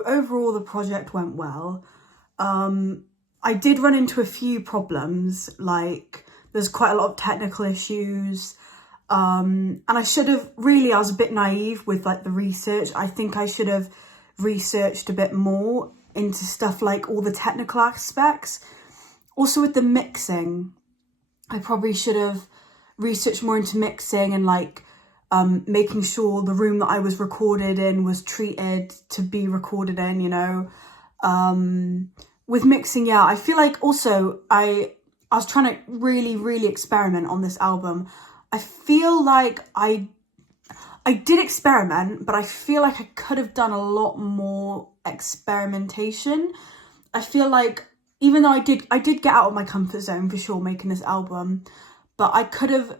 So overall, the project went well. I did run into a few problems, like there's quite a lot of technical issues. And I was a bit naive with like the research. I think I should have researched a bit more into stuff like all the technical aspects. Also with the mixing, I probably should have researched more into mixing and like making sure the room that I was recorded in was treated to be recorded in, you know. With mixing, yeah, I feel like also I was trying to really experiment on this album. I feel like I did experiment, but I feel like I could have done a lot more experimentation. I feel like even though I did get out of my comfort zone for sure making this album, but I could have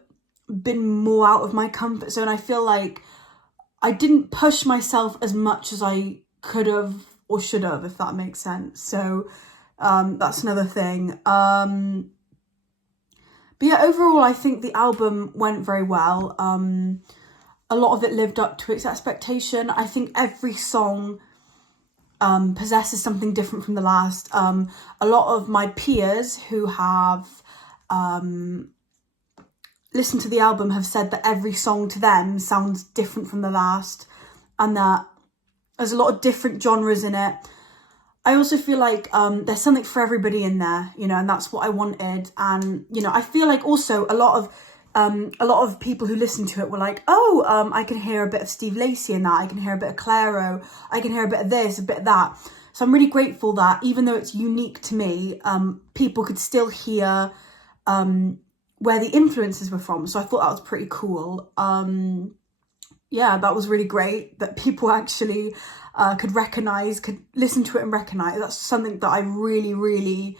been more out of my comfort zone. I feel like I didn't push myself as much as I could have or should have, if that makes sense. So that's another thing. But yeah, overall, I think the album went very well. A lot of it lived up to its expectation. I think every song possesses something different from the last. A lot of my peers who have listened to the album have said that every song to them sounds different from the last, and that there's a lot of different genres in it. I also feel like there's something for everybody in there, you know, and that's what I wanted. And, you know, I feel like also a lot of people who listened to it were like, oh, I can hear a bit of Steve Lacy in that. I can hear a bit of Clairo. I can hear a bit of this, a bit of that. So I'm really grateful that even though it's unique to me, people could still hear where the influences were from. So I thought that was pretty cool. Yeah, that was really great that people actually could listen to it and recognise. That's something that I really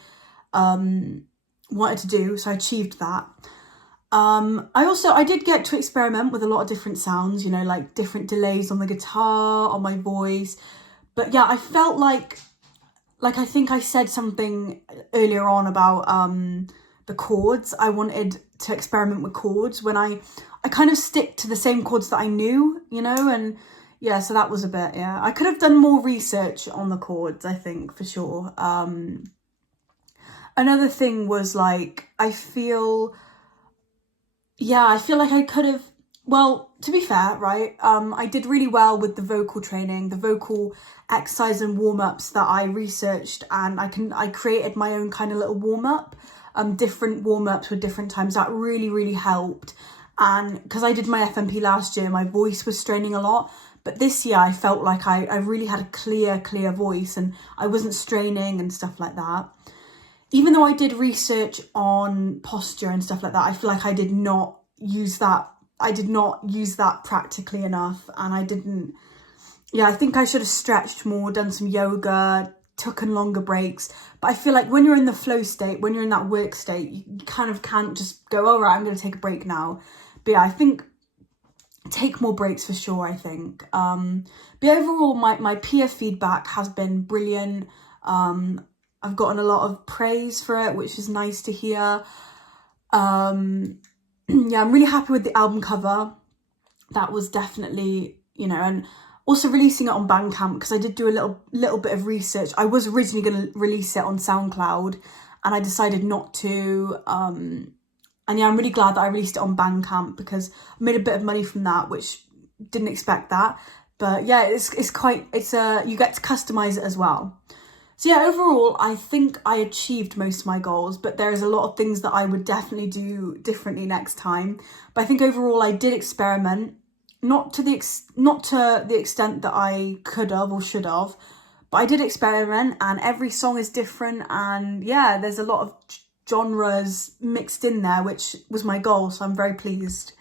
wanted to do, so I achieved that. I did get to experiment with a lot of different sounds, you know, like different delays on the guitar, on my voice. But yeah, I felt like I think I said something earlier on about the chords. I wanted to experiment with chords when I kind of stick to the same chords that I knew, you know, and yeah, so that was a bit, yeah. I could have done more research on the chords, I think, for sure. Another thing was like, I feel like I could have, well, to be fair, right, I did really well with the vocal training, the vocal exercise and warm-ups that I researched, and I created my own kind of little warm-up, different warm-ups with different times. That really helped. And because I did my FMP last year, my voice was straining a lot. But this year I felt like I really had a clear voice and I wasn't straining and stuff like that. Even though I did research on posture and stuff like that, I feel like I did not use that practically enough. And I think I should have stretched more, done some yoga, taken longer breaks. But I feel like when you're in the flow state, when you're in that work state, you kind of can't just go, all right, I'm going to take a break now. But yeah, I think take more breaks for sure, I think. But overall, my peer feedback has been brilliant. I've gotten a lot of praise for it, which is nice to hear. Yeah, I'm really happy with the album cover. That was definitely, you know, and also releasing it on Bandcamp, because I did do a little bit of research. I was originally going to release it on SoundCloud and I decided not to. And yeah, I'm really glad that I released it on Bandcamp because I made a bit of money from that, which didn't expect that. But yeah, you get to customize it as well. So yeah, overall, I think I achieved most of my goals, but there's a lot of things that I would definitely do differently next time. But I think overall I did experiment, not to the extent that I could have or should have, but I did experiment, and every song is different, and yeah, there's a lot of genres mixed in there, which was my goal, so I'm very pleased.